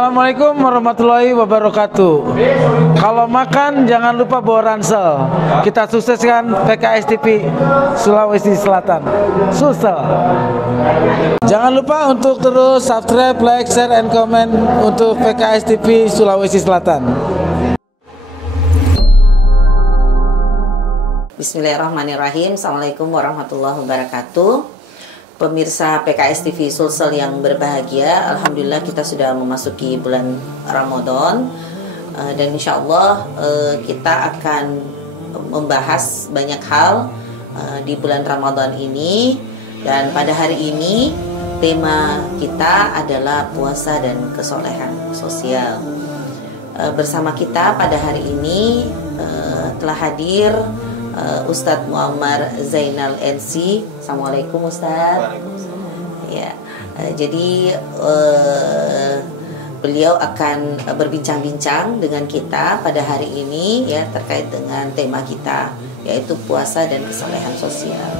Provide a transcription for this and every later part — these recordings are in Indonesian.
Assalamualaikum warahmatullahi wabarakatuh. Kalau makan jangan lupa bawa ransel. Kita sukseskan PKS TV Sulawesi Selatan. Sulsel. Jangan lupa untuk terus subscribe, like, share, and comment untuk PKS TV Sulawesi Selatan. Bismillahirrahmanirrahim. Assalamualaikum warahmatullahi wabarakatuh. Pemirsa PKS TV Sulsel yang berbahagia, alhamdulillah kita sudah memasuki bulan Ramadan, dan insya Allah kita akan membahas banyak hal di bulan Ramadan ini. Dan pada hari ini tema kita adalah puasa dan kesolehan sosial. Bersama kita pada hari ini telah hadir Ustadz Muammar Zainal NC. Assalamualaikum Ustadz. Ya, jadi beliau akan berbincang-bincang dengan kita pada hari ini ya terkait dengan tema kita, yaitu puasa dan kesolehan sosial.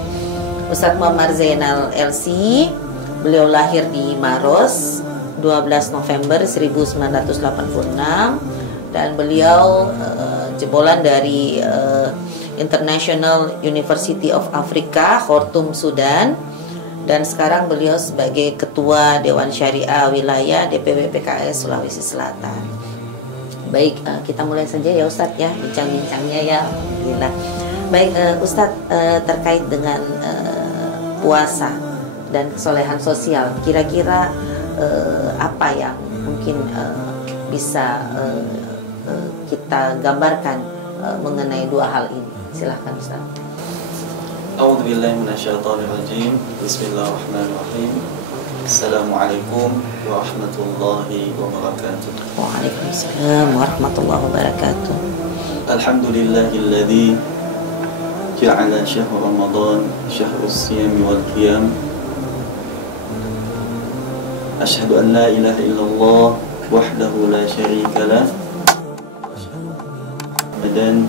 Ustadz Muammar Zainal LC, beliau lahir di Maros 12 November 1986 dan beliau jebolan dari International University of Africa, Khartoum, Sudan, dan sekarang beliau sebagai Ketua Dewan Syariah Wilayah DPW PKS Sulawesi Selatan. Baik, kita mulai saja ya Ustadz ya, bincang-bincangnya ya. Alhamdulillah. Baik, Ustadz, terkait dengan puasa dan kesolehan sosial, kira-kira apa yang mungkin bisa kita gambarkan mengenai dua hal ini? Silahkan Ustaz. A'udzubillahi minasyaitonirrajim. Bismillahirrahmanirrahim. Assalamualaikum warahmatullahi wabarakatuh. Waalaikumsalam warahmatullahi wabarakatuh. Alhamdulillahilladzi ja'ala syahr Ramadan syahrus siyami wal qiyam. Asyhadu an la ilaha illallah wahdahu la syarika lah. Dan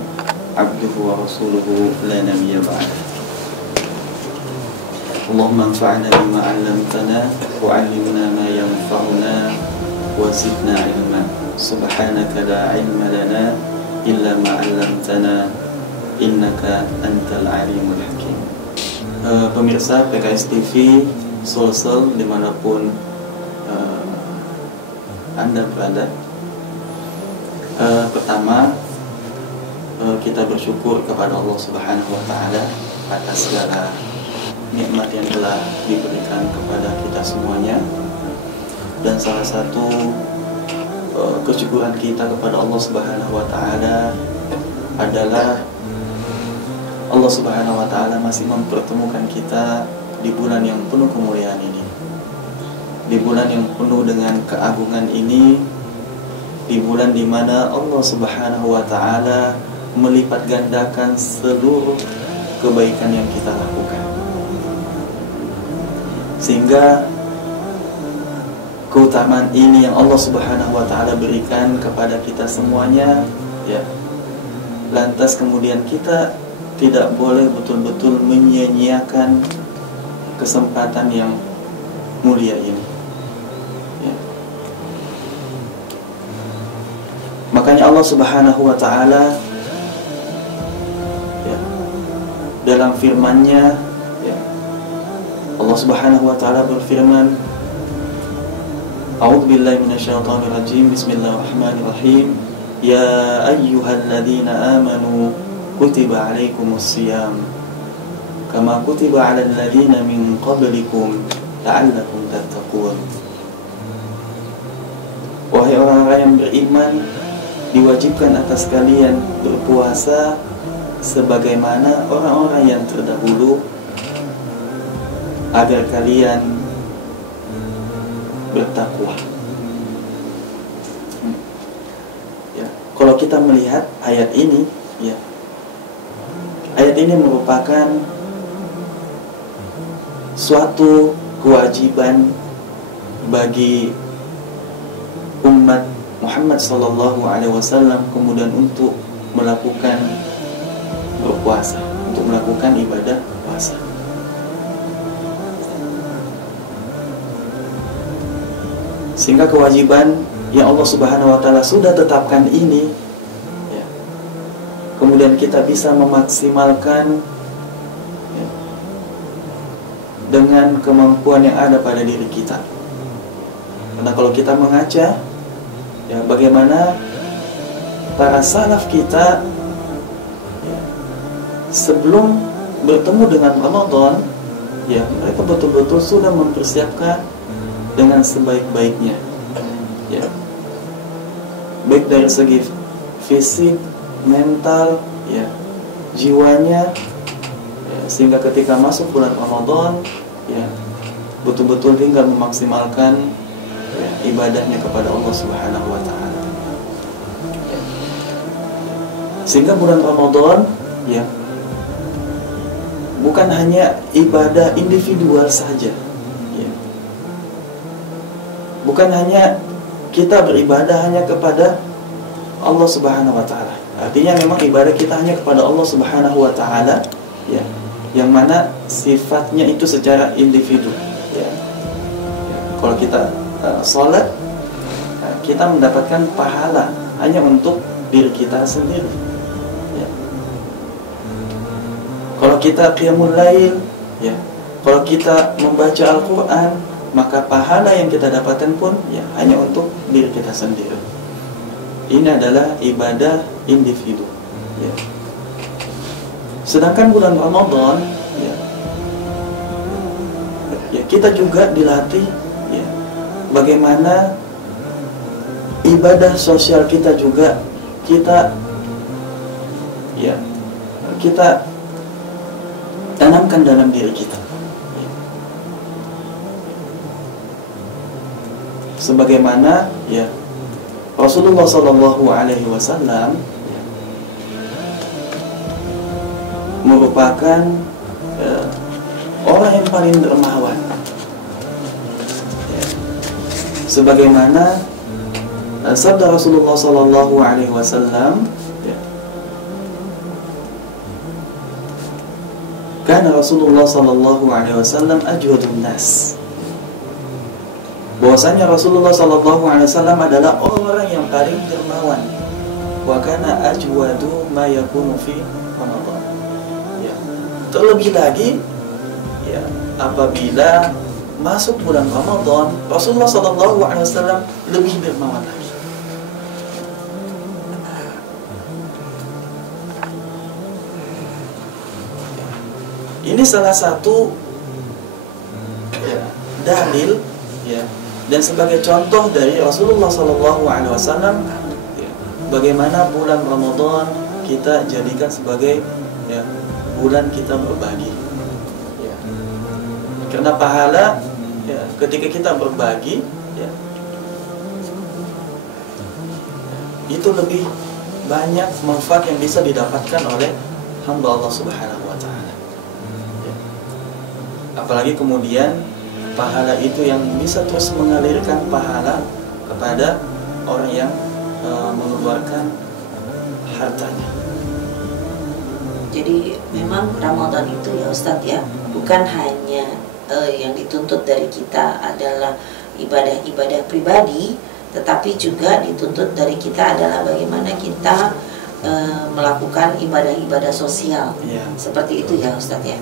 abduhu wa rasuluhu la nabiyya ba'dah. Allahumma anfa'na bima 'allamtana wa 'allimna ma yanfa'una wa zidna 'ilma. Subhanaka la 'ilma lana illa ma 'allamtana innaka antal 'alimul hakim. Pemirsa PKS TV Sulsel dimanapun Anda berada, pertama kita bersyukur kepada Allah Subhanahu wa Ta'ala atas segala nikmat yang telah diberikan kepada kita semuanya. Dan salah satu kesyukuran kita kepada Allah Subhanahu wa Ta'ala adalah Allah Subhanahu wa Ta'ala masih mempertemukan kita di bulan yang penuh kemuliaan ini, di bulan yang penuh dengan keagungan ini, di bulan di mana Allah Subhanahu wa Ta'ala melipat gandakan seluruh kebaikan yang kita lakukan, sehingga keutamaan ini yang Allah Subhanahu wa Ta'ala berikan kepada kita semuanya ya, lantas kemudian kita tidak boleh betul-betul menyia-nyiakan kesempatan yang mulia ini ya. Makanya Allah Subhanahu wa Ta'ala dalam firman-Nya ya, Allah Subhanahu wa Ta'ala berfirman, A'udzubillahi minasyaitonirrajim. Bismillahirrahmanirrahim. Ya ayyuhalladzina amanu kutiba 'alaikumus-shiyam kama kutiba 'alal ladzina min qablikum la'allakum tattaqun. Wahai orang-orang yang beriman, diwajibkan atas kalian berpuasa sebagaimana orang-orang yang terdahulu, agar kalian bertakwa. Ya, kalau kita melihat ayat ini, ya, ayat ini merupakan suatu kewajiban bagi umat Muhammad SAW kemudian untuk melakukan berpuasa, untuk melakukan ibadah puasa. Sehingga kewajiban yang Allah Subhanahu wa Ta'ala sudah tetapkan ini, ya, kemudian kita bisa memaksimalkan, ya, dengan kemampuan yang ada pada diri kita. Karena kalau kita mengaca, ya, bagaimana para salaf kita, ya, sebelum bertemu dengan Ramadan, ya, mereka betul-betul sudah mempersiapkan dengan sebaik-baiknya, ya, baik dari segi fisik, mental, ya, jiwanya, ya, sehingga ketika masuk bulan Ramadan, ya, betul-betul tinggal memaksimalkan, ya, ibadahnya kepada Allah Subhanahu wa Ta'ala, ya. Sehingga bulan Ramadan, ya, bukan hanya ibadah individual saja, ya. Bukan hanya kita beribadah hanya kepada Allah Subhanahu wa Ta'ala. Artinya memang ibadah kita hanya kepada Allah Subhanahu wa Ta'ala, ya, yang mana sifatnya itu secara individu, ya. Ya, kalau kita sholat, kita mendapatkan pahala hanya untuk diri kita sendiri, ya. Kalau kita qiyamul lail, ya, kalau kita membaca Al-Quran, maka pahala yang kita dapatkan pun, ya, hanya untuk diri kita sendiri. Ini adalah ibadah individu, ya. Sedangkan bulan Ramadan, ya, ya, kita juga dilatih, ya, bagaimana ibadah sosial kita juga kita, ya, kita tanamkan dalam diri kita. Sebagaimana, ya, Rasulullah Sallallahu Alaihi Wasallam, ya, merupakan, ya, orang yang paling dermawan, ya. Sebagaimana sabda Rasulullah Sallallahu Alaihi Wasallam, ya, karena Rasulullah Sallallahu Alaihi Wasallam ajwadun nas, bahwasanya Rasulullah Sallallahu Alaihi Wasallam adalah orang yang paling dermawan. Wa kana ajwadu ma yakunu fi Ramadan, ya. Terlebih lagi, ya, apabila masuk bulan Ramadan, Rasulullah Sallallahu Alaihi Wasallam lebih dermawan lagi. Ini salah satu, ya, dalil, ya, dan sebagai contoh dari Rasulullah Sallallahu Alaihi Wasallam, ya, bagaimana bulan Ramadan kita jadikan sebagai, ya, bulan kita berbagi, ya. Karena pahala, ya, ketika kita berbagi, ya, itu lebih banyak manfaat yang bisa didapatkan oleh hamba Allah Subhanahu wa Ta'ala, ya. Apalagi kemudian pahala itu yang bisa terus mengalirkan pahala kepada orang yang mengeluarkan hartanya. Jadi memang Ramadan itu, ya Ustadz, ya, bukan hanya yang dituntut dari kita adalah ibadah-ibadah pribadi, tetapi juga dituntut dari kita adalah bagaimana kita melakukan ibadah-ibadah sosial, Ya. Seperti itu, ya Ustadz, ya.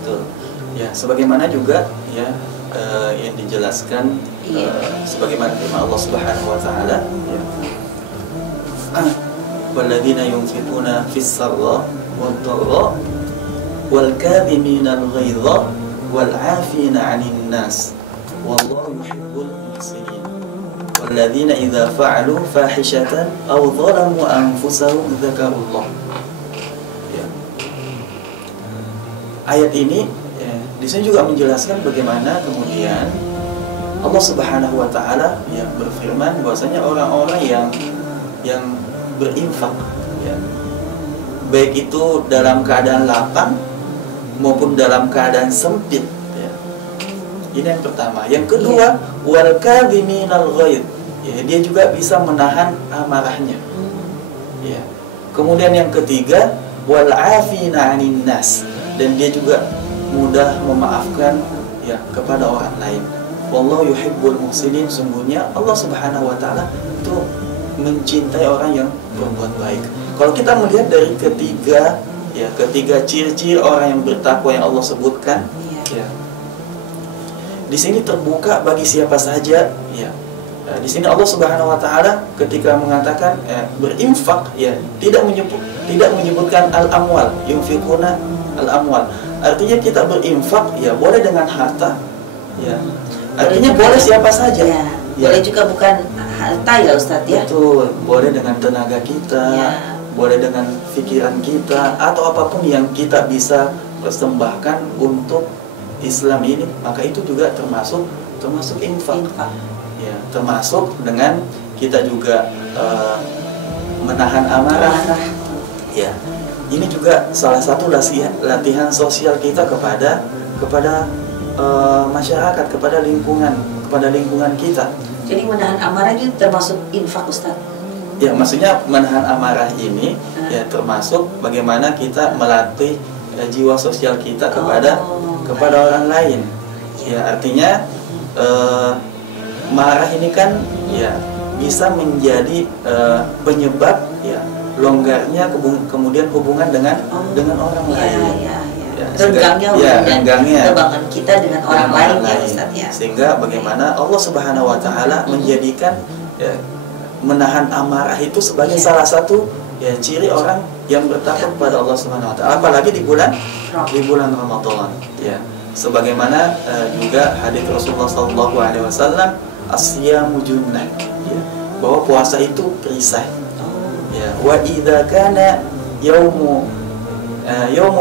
Betul. Ya, sebagaimana juga, ya, yang dijelaskan, Iya. sebagaimana firman Allah Subhanahu wa Ta'ala, ya, walladzina yunfiquna fis sarra wad dharra wal kadhimina al ghaidha wal 'afina 'anil nas wallahu yuhibbul muhsinin walladzina idza fa'alu fahishatan aw dhalamu anfusahum dzakarullah. Ya. Ayat ini, di sini juga menjelaskan bagaimana kemudian Allah Subhanahu wa Ta'ala, ya, berfirman bahwasanya orang-orang yang berinfak, ya, baik itu dalam keadaan lapang maupun dalam keadaan sempit, ya. Ini yang pertama. Yang kedua, wal kadhiminal ghaidh, ya, dia juga bisa menahan amarahnya, ya. Kemudian yang ketiga, wal 'afina 'anil nas, dan dia juga mudah memaafkan, ya, kepada orang lain. wallahu yuhibbul muhsinin, sungguhnya Allah Subhanahu wa taala itu mencintai orang yang berbuat baik. Kalau kita melihat dari ketiga ciri-ciri orang yang bertakwa yang Allah sebutkan, ya, di sini terbuka bagi siapa saja, ya. Di sini Allah Subhanahu wa taala ketika mengatakan berinfak, ya, tidak menyebutkan al-amwal, yunfikuna al-amwal. Artinya kita berinfak, ya, boleh dengan harta, ya. Artinya boleh siapa saja. Ya, boleh juga bukan harta ya Ustadz ya. Betul, boleh dengan tenaga kita, Ya. boleh dengan pikiran kita, atau apapun yang kita bisa persembahkan untuk Islam ini, maka itu juga termasuk infak. Ya, termasuk dengan kita juga menahan amarah. Ya, ini juga salah satu latihan sosial kita kepada masyarakat, kepada lingkungan kita. Jadi menahan amarah itu termasuk infak Ustadz. Ya, maksudnya menahan amarah ini ya termasuk bagaimana kita melatih jiwa sosial kita kepada orang lain. Ya, artinya marah ini kan ya bisa menjadi penyebab ya longgarnya kemudian hubungan dengan orang lain. Renggangnya hubungan kita dengan orang lain ya Ustaz ya. Sehingga bagaimana Allah Subhanahu wa taala menjadikan ya, menahan amarah itu sebagai salah satu ya ciri orang yang bertakwa kepada Allah Subhanahu wa taala, apalagi di bulan Ramadan, ya. Sebagaimana juga hadits Rasulullah sallallahu alaihi wasallam, as-siyamu junnah, ya, bahwa puasa itu perisai. Ya, wa idza kana yaumu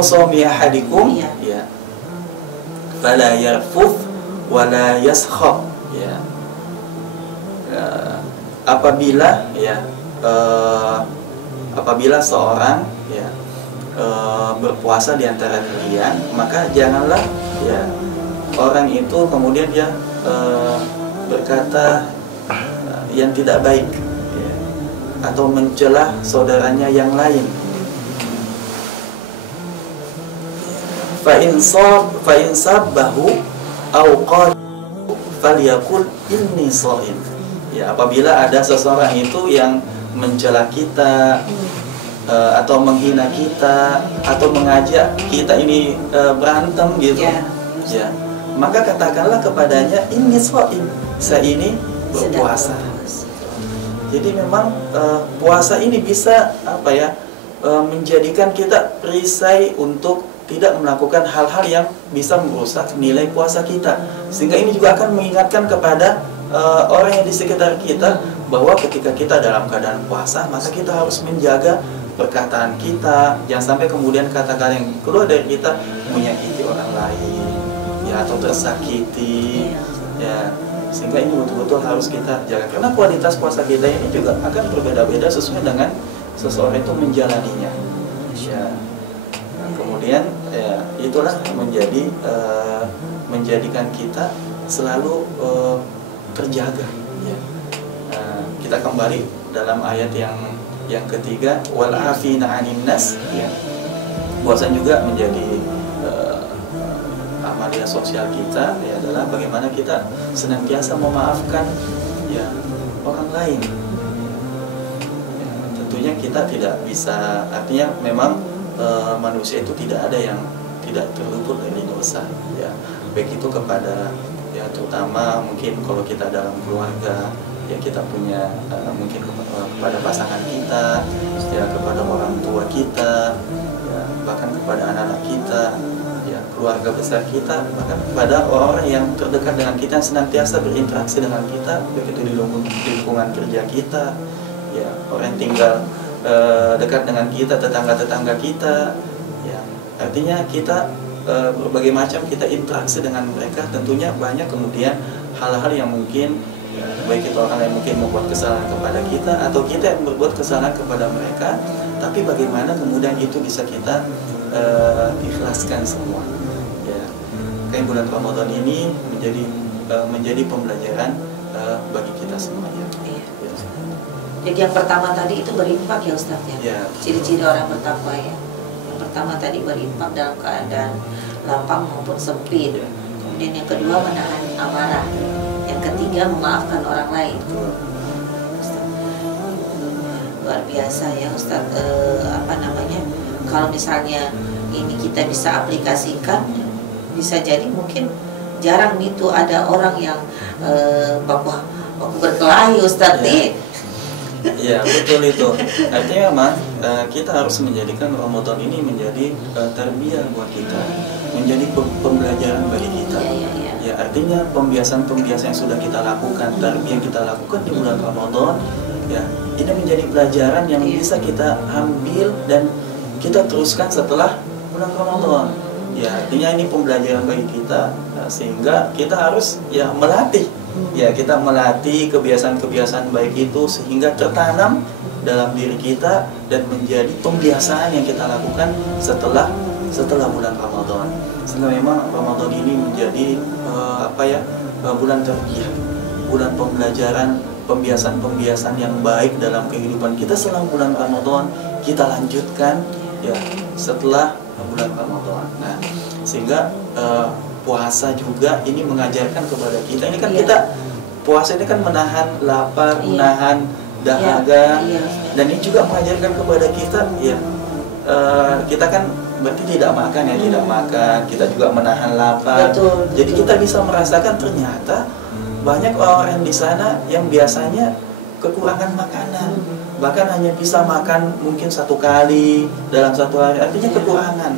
shaumi ahadikum, ya, fala yarfuth wala yaskhab, ya. Apabila seorang ya berpuasa di antara kalian, maka janganlah ya orang itu kemudian dia berkata yang tidak baik, ya, atau mencela saudaranya yang lain. Fa in sabbahu aw qala falyaqul inni sha'im. Ya, apabila ada seseorang itu yang mencela kita atau menghina kita atau mengajak kita ini berantem gitu, ya, maka katakanlah kepadanya inni sha'im, saya ini berpuasa. Jadi memang puasa ini bisa menjadikan kita perisai untuk tidak melakukan hal-hal yang bisa merusak nilai puasa kita, sehingga ini juga akan mengingatkan kepada orang yang di sekitar kita bahwa ketika kita dalam keadaan puasa, maka kita harus menjaga perkataan kita, jangan sampai kemudian kata-kata yang keluar dari kita menyakiti orang lain, ya, atau tersakiti, ya, sehingga ini betul-betul harus kita jaga, karena kualitas puasa kita ini juga akan berbeda-beda sesuai dengan seseorang itu menjalaninya, ya. Kemudian ya, itulah menjadikan kita selalu terjaga, ya. Kita kembali dalam ayat yang ketiga, wal afina 'anil nas, ya. Puasa juga menjadi amalia sosial kita, ya, adalah bagaimana kita senantiasa memaafkan ya orang lain. Ya, tentunya kita tidak bisa, artinya memang manusia itu tidak ada yang tidak terluput dari dosa, ya, baik itu kepada ya terutama mungkin kalau kita dalam keluarga, ya, kita punya mungkin kepada pasangan kita, ya, kepada orang tua kita, ya, bahkan kepada anak-anak kita, ya, keluarga besar kita, bahkan kepada orang yang terdekat dengan kita yang senantiasa berinteraksi dengan kita, baik itu di lingkungan kerja kita, ya, orang yang tinggal dekat dengan kita, tetangga-tetangga kita, ya, artinya kita berbagai macam kita interaksi dengan mereka, tentunya banyak kemudian hal-hal yang mungkin ya, baik itu orang yang mungkin membuat kesalahan kepada kita atau kita yang berbuat kesalahan kepada mereka, tapi bagaimana kemudian itu bisa kita ikhlaskan semua, ya. Kayak bulan Ramadan ini menjadi pembelajaran bagi kita semuanya. Jadi yang pertama tadi itu berinfak ya Ustaz ya. Ya. Ciri-ciri orang bertakwa ya. Yang pertama tadi berinfak dalam keadaan lapang maupun sempit. Ya. kemudian yang kedua menahan amarah, yang ketiga memaafkan orang lain. Luar biasa ya Ustaz. Kalau misalnya ini kita bisa aplikasikan, bisa jadi mungkin jarang itu ada orang yang baku berkelahi Ustaz nih. Iya betul itu. Artinya memang kita harus menjadikan Ramadan ini menjadi tarbiyah buat kita, menjadi pembelajaran bagi kita. Ya artinya pembiasaan-pembiasaan yang sudah kita lakukan, tarbiyah yang kita lakukan di bulan Ramadan, ya ini menjadi pelajaran yang bisa kita ambil dan kita teruskan setelah bulan Ramadan. Ya artinya ini pembelajaran bagi kita, sehingga kita harus ya melatih. Ya kita melatih kebiasaan-kebiasaan baik itu sehingga tertanam dalam diri kita dan menjadi pembiasaan yang kita lakukan setelah bulan Ramadan. Sehingga memang Ramadan ini menjadi bulan tarbiyah, bulan pembelajaran, pembiasaan-pembiasaan yang baik dalam kehidupan kita selama bulan Ramadan kita lanjutkan ya setelah bulan Ramadan. Nah, sehingga puasa juga ini mengajarkan kepada kita, ini kan kita puasa ini kan menahan lapar, menahan dahaga, dan ini juga mengajarkan kepada kita ya kita kan berarti tidak makan ya, tidak makan, kita juga menahan lapar. Betul. Jadi kita bisa merasakan ternyata banyak orang di sana yang biasanya kekurangan makanan, bahkan hanya bisa makan mungkin 1 kali dalam 1 hari, artinya kekurangan.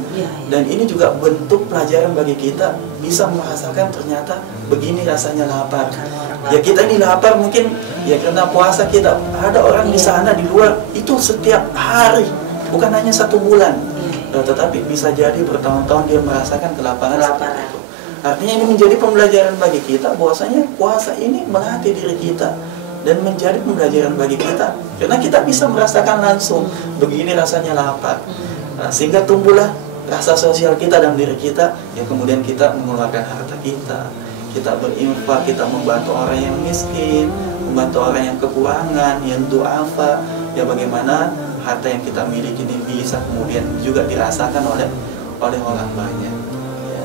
Dan ini juga bentuk pelajaran bagi kita, bisa merasakan ternyata begini rasanya lapar. Ya kita ini lapar mungkin ya karena puasa kita, ada orang di sana di luar itu setiap hari, bukan hanya 1 bulan, tetapi bisa jadi bertahun-tahun dia merasakan kelaparan. Artinya ini menjadi pembelajaran bagi kita, bahwasanya puasa ini melatih diri kita dan menjadi pembelajaran bagi kita, karena kita bisa merasakan langsung begini rasanya lapar. Nah, sehingga tumbuhlah rasa sosial kita dalam diri kita, ya kemudian kita mengeluarkan harta kita berinfak, kita membantu orang yang miskin, membantu orang yang kekurangan, yang du'afa. Ya bagaimana harta yang kita miliki ini bisa kemudian juga dirasakan oleh orang banyak. Ya.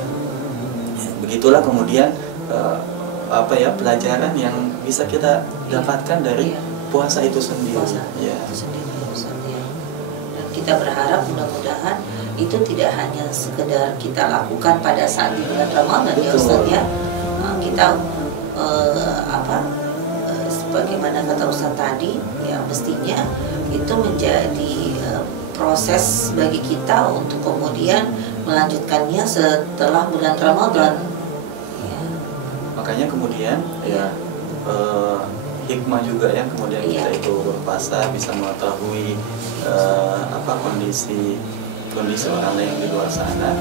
Begitulah kemudian pelajaran yang bisa kita dapatkan dari puasa itu sendiri. Dan kita berharap mudah-mudahan itu tidak hanya sekedar kita lakukan pada saat di bulan Ramadan ya Ustaz ya. Kita sebagaimana kata Ustaz tadi ya, mestinya itu menjadi proses bagi kita untuk kemudian melanjutkannya setelah bulan Ramadan. Makanya kemudian hikmah juga ya, kemudian kita itu berpuasa bisa mengetahui kondisi orang lain di luar sana.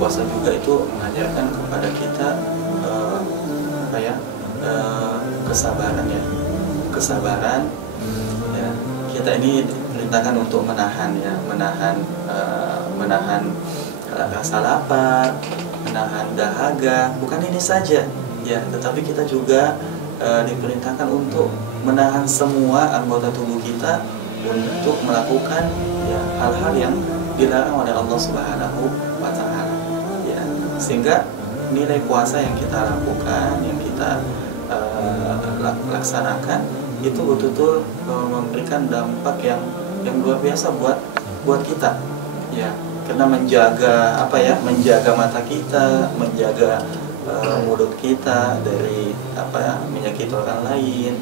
Puasa juga itu mengajarkan kepada kita kesabaran ya. Kita ini diperintahkan untuk menahan rasa lapar, menahan dahaga. Bukan ini saja ya, tetapi kita juga diperintahkan untuk menahan semua anggota tubuh kita untuk melakukan ya hal-hal yang dilarang oleh Allah Subhanahu wa Ta'ala ya. Sehingga nilai puasa yang kita lakukan, yang kita laksanakan itu betul-betul memberikan dampak yang luar biasa buat kita ya. Karena menjaga mata kita, menjaga mulut kita dari menyakiti orang lain,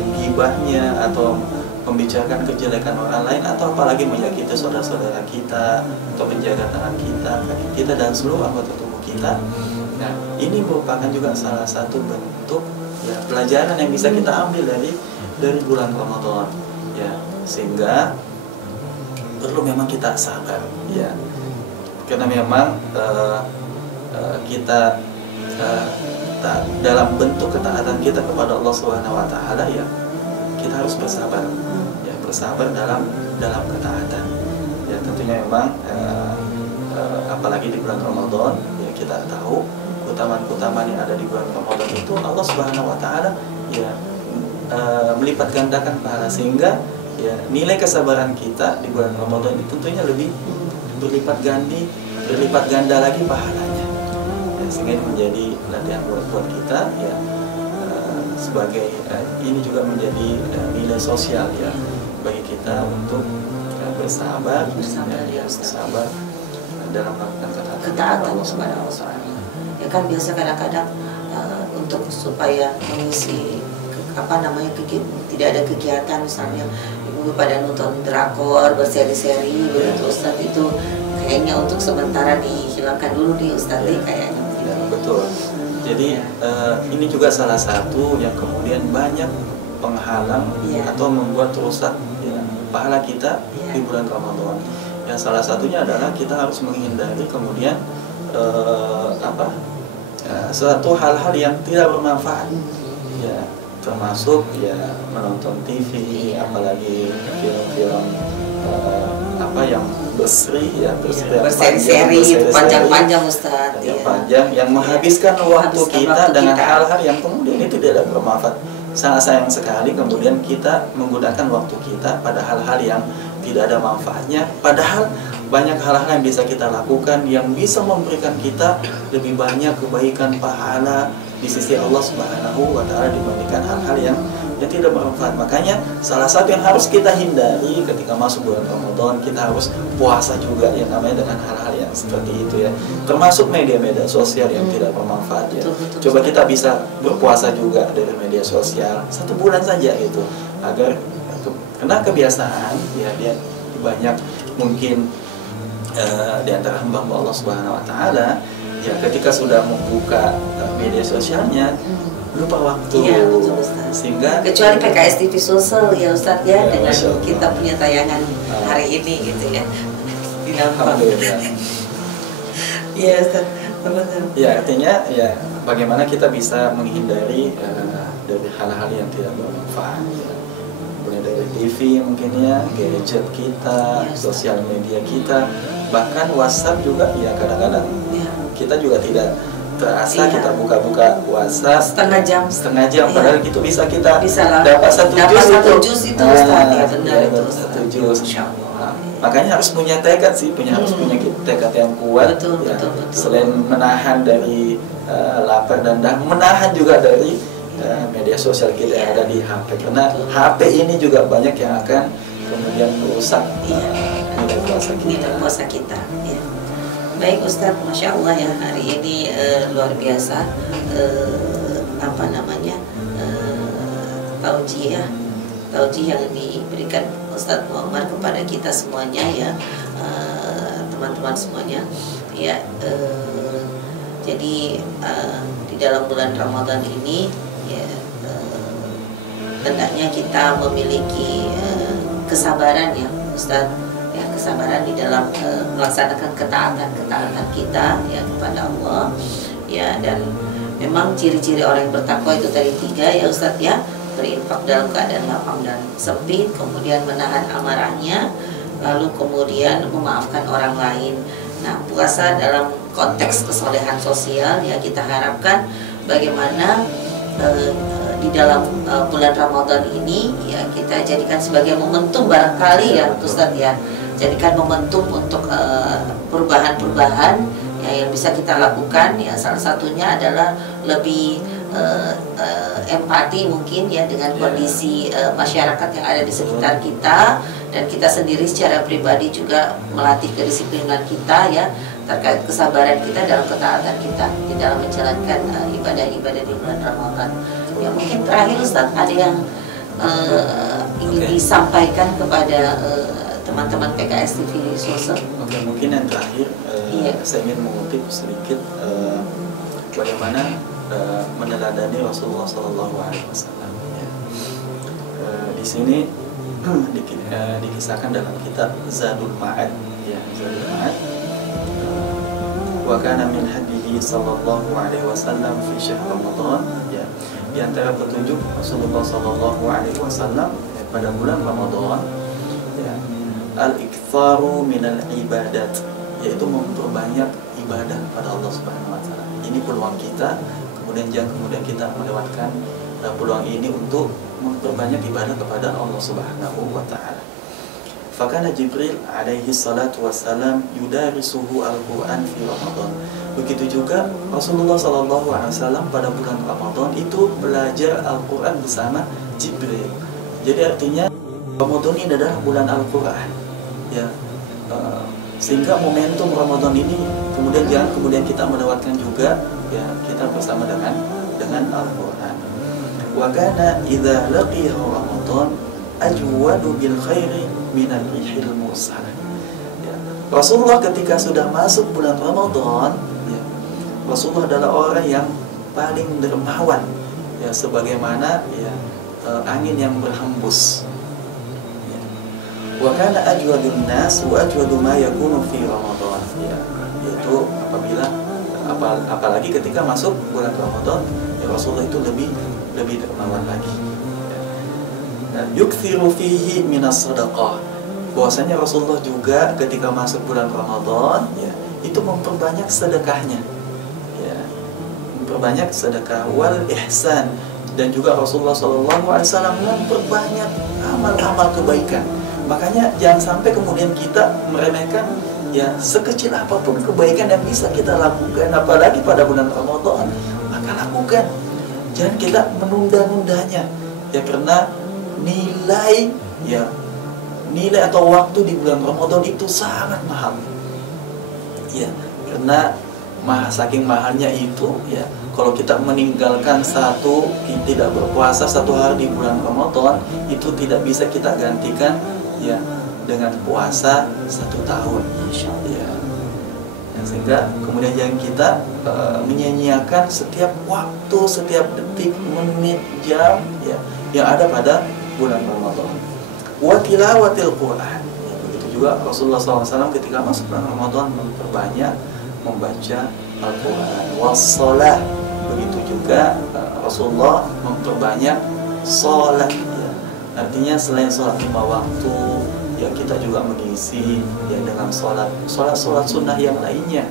menggibahnya atau membicarakan kejelekan orang lain, atau apalagi menyakiti saudara-saudara kita, atau menjaga tangan kita, kaki kita dan seluruh anggota tubuh kita. Nah, ini merupakan juga salah satu bentuk ya pelajaran yang bisa kita ambil dari bulan Ramadan ya. Sehingga perlu memang kita sabar ya, karena memang kita dalam bentuk ketaatan kita kepada Allah Subhanahu wa Ta'ala ya, kita harus bersabar ya, bersabar dalam ketaatan ya. Tentunya memang apalagi di bulan Ramadan ya, kita tahu keutamaan yang ada di bulan Ramadan itu Allah Subhanahu wa Ta'ala ya melipat gandakan pahala, sehingga ya nilai kesabaran kita di bulan Ramadan ini tentunya lebih berlipat ganda lagi pahalanya sehingga ini menjadi latihan buat kita ya, sebagai ini juga menjadi nilai sosial ya bagi kita untuk bersabar dalam melakukan ketaatan kepada Allah Subhanahu. Ya kan biasa kadang-kadang untuk supaya mengisi tidak ada kegiatan, misalnya ibu pada nonton drakor berseri-seri begitu Ustadz, itu kayaknya untuk sementara dihilangkan dulu nih Ustadz kayaknya. Ya, betul. Jadi ini juga salah satu yang kemudian banyak penghalang atau membuat rusak ya, pahala kita di bulan Ramadan. Ya, salah satunya adalah kita harus menghindari kemudian suatu hal-hal yang tidak bermanfaat. Ya, termasuk ya menonton TV, apalagi film-film yang berseri-seri itu panjang-panjang Ustaz, yang panjang, yang menghabiskan waktu kita dengan hal-hal yang kemudian itu tidak bermanfaat. Sangat sayang sekali kemudian kita menggunakan waktu kita pada hal-hal yang tidak ada manfaatnya, padahal banyak hal-hal yang bisa kita lakukan yang bisa memberikan kita lebih banyak kebaikan pahala di sisi Allah Subhanahu wa Ta'ala dibandingkan hal-hal yang tidak bermanfaat. Makanya salah satu yang harus kita hindari ketika masuk bulan Ramadan, kita harus puasa juga yang namanya dengan hal-hal yang seperti itu ya, termasuk media-media sosial yang tidak bermanfaat ya. Coba kita bisa berpuasa juga dari media sosial 1 bulan saja itu, agar kena kebiasaan ya, dia banyak mungkin di antara hamba Allah Subhanahu wa Ta'ala ya, ketika sudah membuka media sosialnya lupa waktu. Iya, betul, Ustaz. Sehingga kecuali PKS TV Sosial ya Ustaz ya, dengan kita punya tayangan hari ini gitu ya. Alhamdulillah. Iya Ustaz. Ya, artinya ya bagaimana kita bisa menghindari dari hal-hal yang tidak bermanfaat ya. Mulai dari TV mungkin ya, gadget kita, sosial media kita, bahkan WhatsApp juga ya, kadang-kadang kita juga tidak terasa kita buka-buka WhatsApp setengah jam padahal itu bisa kita dapat satu juz itu Ustaz ya, benar itu satu juz. Makanya harus punya tekad sih, harus punya tekad yang kuat. Betul. Selain menahan dari lapar dan menahan juga dari media sosial kita yang ada di HP, karena HP ini juga banyak yang akan kemudian merusak nilai puasa kita. Ya. Baik Ustadz, Masya Allah ya, hari ini luar biasa taujiah yang diberikan Ustadz Muammar kepada kita semuanya ya, teman-teman semuanya ya. Jadi di dalam bulan Ramadan ini ya, hendaknya kita memiliki kesabaran ya Ustadz, ya, kesabaran di dalam melaksanakan ketaatan kita ya kepada Allah ya. Dan memang ciri-ciri orang yang bertakwa itu tadi 3 ya Ustadz ya: berinfak dalam keadaan lapang dan sempit, kemudian menahan amarahnya, lalu kemudian memaafkan orang lain. Nah, puasa dalam konteks kesolehan sosial ya, kita harapkan bagaimana di dalam bulan Ramadan ini ya, kita jadikan sebagai momentum barangkali ya Ustadz ya, jadikan momentum untuk perubahan-perubahan ya, yang bisa kita lakukan ya. Salah satunya adalah lebih empati mungkin ya dengan kondisi masyarakat yang ada di sekitar kita, dan kita sendiri secara pribadi juga melatih kedisiplinan kita ya, terkait kesabaran kita dalam ketaatan kita di dalam menjalankan ibadah-ibadah di bulan Ramadan. Ya, mungkin terakhir Ustaz ada yang ingin disampaikan kepada teman-teman PKS TV Sulsel. Oke, mungkin yang terakhir saya ingin mengutip sedikit bagaimana meneladani Rasulullah SAW. Di sini dikisahkan dalam kitab Zadul Ma'ad ya, Zadul Ma'ad. Wa kana min hadihi sallallahu alaihi wasallam fi syahr Ramadan ya. Di antara petunjuk Rasulullah sallallahu alaihi wasallam pada bulan Ramadan ya, al-iktsaru minal ibadat, yaitu memperbanyak ibadah pada Allah Subhanahu wa taala. Ini peluang kita, kemudian jangan kemudian kita melewatkan peluang ini untuk memperbanyak ibadah kepada Allah Subhanahu wa taala. fakana Jibril alaihi salatu wassalam yudarisuhu al-Quran fi Ramadan. Begitu juga Rasulullah sallallahu alaihi wasallam pada bulan Ramadan itu belajar Al-Quran bersama Jibril. Jadi artinya Ramadan ini adalah bulan Al-Quran, ya. Sehingga momentum Ramadan ini kemudian kita melewatkan juga, ya, kita bersama dengan Al-Quran. Wa kana idza laqiya Ramadan ajwadu bil khairi minal rihil mursal. Ya. Rasulullah ketika sudah masuk bulan Ramadan, ya, Rasulullah adalah orang yang paling dermawan, ya, sebagaimana, ya, angin yang berhembus. Wa kana ajwadun nas wa ajwadu ma yakunu fi Ramadan, ya, yaitu apalagi ketika masuk bulan Ramadan, ya, Rasulullah itu lebih dermawan lagi. Dan yukthiru fihi minas sadaqah. Bahwasanya Rasulullah juga ketika masuk bulan Ramadan, ya, itu memperbanyak sedekahnya, ya, memperbanyak sedekah wal ihsan, dan juga Rasulullah SAW memperbanyak amal-amal kebaikan. Makanya jangan sampai kemudian kita meremehkan, ya, sekecil apapun kebaikan yang bisa kita lakukan, apalagi pada bulan Ramadan, maka lakukan. Jangan kita menunda-nundanya, ya, karena nilai atau waktu di bulan Ramadan itu sangat mahal, ya, karena saking mahalnya itu, ya, kalau kita meninggalkan tidak berpuasa satu hari di bulan Ramadan, itu tidak bisa kita gantikan, ya, dengan puasa 1 tahun, ya. Sehingga kemudian jangan kita menyia-nyiakan setiap waktu, setiap detik, menit, jam, ya, yang ada pada bulan Ramadan. Wa tilawatil Quran. Ya, begitu juga Rasulullah SAW ketika masuk bulan Ramadan memperbanyak membaca Al-Quran. Wassalah. Begitu juga Rasulullah memperbanyak sholat, ya. Artinya selain sholat 5 waktu, ya, kita juga mengisi, ya, dengan sholat sunnah yang lainnya,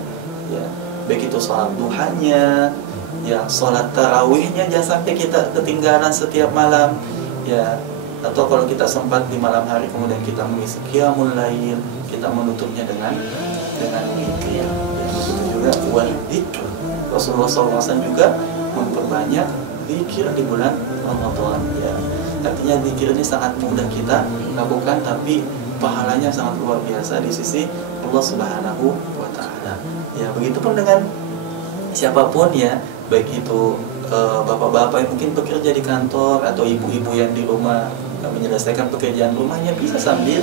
ya, baik itu sholat duhanya, ya, sholat tarawihnya, jangan sampai kita ketinggalan setiap malam, ya. Atau kalau kita sempat di malam hari kemudian kita mengisi qiyamul lail, kita menutupnya dengan zikir, ya. Begitu juga wal dzikr. Rasulullah SAW juga memperbanyak zikir di bulan Ramadan, ya. Artinya zikir ini sangat mudah kita lakukan, tapi pahalanya sangat luar biasa di sisi Allah Subhanahu wa Ta'ala. Ya, begitupun dengan siapapun, ya, baik itu bapak-bapak yang mungkin bekerja di kantor atau ibu-ibu yang di rumah menyelesaikan pekerjaan rumahnya, bisa sambil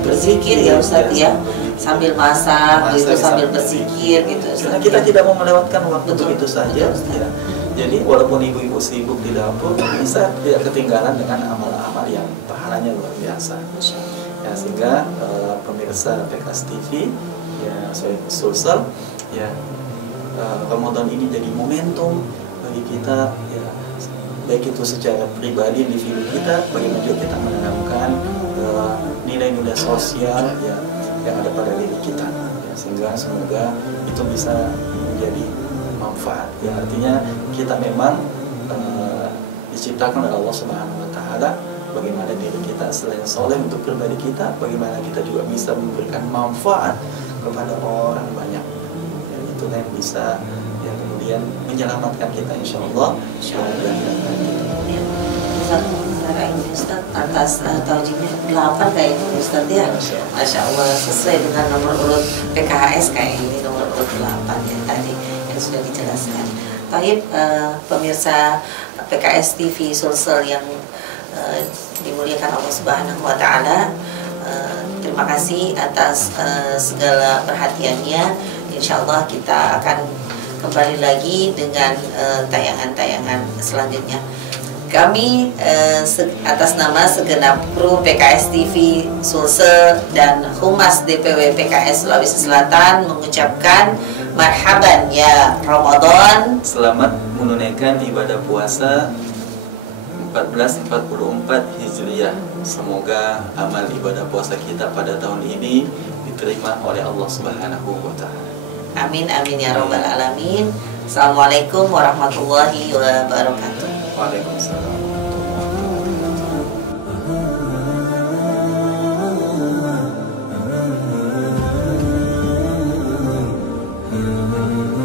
berzikir, ya Ustaz, ya, sambil masak gitu, sambil berzikir gitu, Ustaz. Karena kita tidak mau melewatkan waktu begitu saja, ya. Jadi walaupun ibu-ibu sibuk di dapur, bisa tidak ketinggalan dengan amal-amal yang pahalanya luar biasa. Ya, sehingga pemirsa PKS TV, ya, saya Sulsel, ya, Ramadan ini jadi momentum bagi kita, ya, baik itu secara pribadi individu kita, bagaimana juga kita menanamkan nilai-nilai sosial, ya, yang ada pada diri kita, ya, sehingga semoga itu bisa menjadi manfaat, ya. Artinya kita memang diciptakan oleh Allah Subhanahu wa Ta'ala. Bagaimana diri kita selain soleh untuk pribadi kita, bagaimana kita juga bisa memberikan manfaat kepada orang banyak, ya, itu yang bisa, ya, kemudian menyelamatkan kita insyaallah. Ustaz, atas taujibnya 8 kayak ini Ustaz, ya. Masya Allah, sesuai dengan nomor urut PKHS kayak ini, nomor urut 8 ya tadi yang sudah dijelaskan. Taib, pemirsa PKS TV Sulsel yang dimuliakan Allah Subhanahu wa Ta'ala, terima kasih atas segala perhatiannya. Insya Allah kita akan kembali lagi dengan tayangan-tayangan selanjutnya. Kami atas nama segenap kru PKS TV Sulsel dan Humas DPW PKS Sulawesi Selatan mengucapkan marhaban ya Ramadan. Selamat menunaikan ibadah puasa 1444 Hijriah. Semoga amal ibadah puasa kita pada tahun ini diterima oleh Allah Subhanahu wa Ta'ala. Amin amin ya rabbal alamin. Assalamualaikum warahmatullahi wabarakatuh. Waalaikumsalam. wabarakatuh.